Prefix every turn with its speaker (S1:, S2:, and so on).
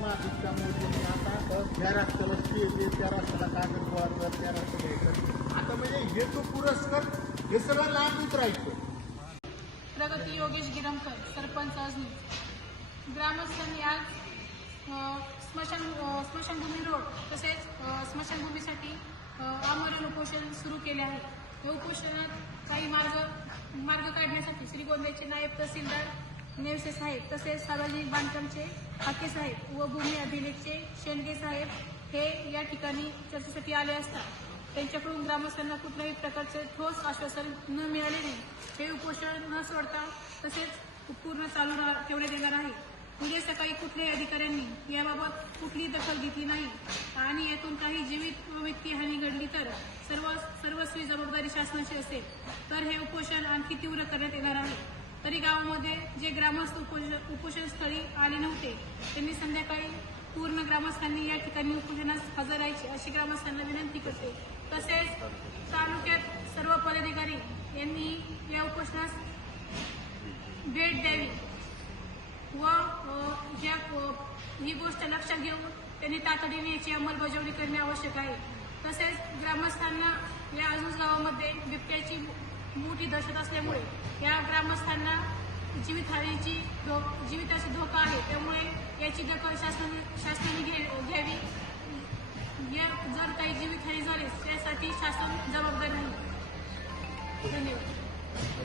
S1: होती आता त्या रस्त्याला स्टे त्या कागद गोळा कर त्या आता म्हणजे हे तो पुरस्कार हे सगळं होत राहिलो
S2: प्रगती योगेश गिरमकर सरपंच अजनी ग्रामस्थांनी आज स्मशान स्मशानभूमी रोड तसेच स्मशानभूमीसाठी आमरण उपोषण सुरू केले आहे. या उपोषणात काही मार्ग मार्ग काढण्यासाठी श्रीगोंद्याचे नायब तहसीलदार नेवसे साहेब तसेच सार्वजनिक बांधकामचे हाके साहेब व भूमी अभिलेखचे शेंडगे साहेब हे या ठिकाणी चर्चेसाठी आले असता. त्यांच्याकडून ग्रामस्थांना कुठल्याही प्रकारचे ठोस आश्वासन न मिळालेने हे उपोषण न सोडता तसेच पूर्ण चालू ठेवण्यात येणार आहे. उद्या सकाळी कुठल्याही अधिकाऱ्यांनी याबाबत कुठलीही दखल घेतली नाही. आणि यातून काही जीवित व वित्तीय हानी घडली तर सर्व सर्वस्वी जबाबदारी शासनाची असेल. तर हे उपोषण आणखी तीव्र करण्यात येणार आहे. तरी गावामध्ये जे ग्रामस्थ उपोष उपोषणस्थळी आले नव्हते त्यांनी संध्याकाळी पूर्ण ग्रामस्थांनी या ठिकाणी उपोषणास हजर राहायची अशी ग्रामस्थांना विनंती करते. तसेच तालुक्यात सर्व पदाधिकारी यांनी या उपोषणास भेट द्यावी व या ज्या ही गोष्ट लक्षात घेऊन त्यांनी तातडीने याची अंमलबजावणी करणे आवश्यक आहे. तसेच ग्रामस्थांना या अजून गावामध्ये बिबट्याची दहशत असल्यामुळे या ग्रामस्थांना जीवितहानीची धो जीविताची धोका आहे. त्यामुळे याची दखल शासनाने शासनाने घे घ्यावी. या जर काही जीवितहानी झाली त्यासाठी शासन जबाबदार नाही. धन्यवाद.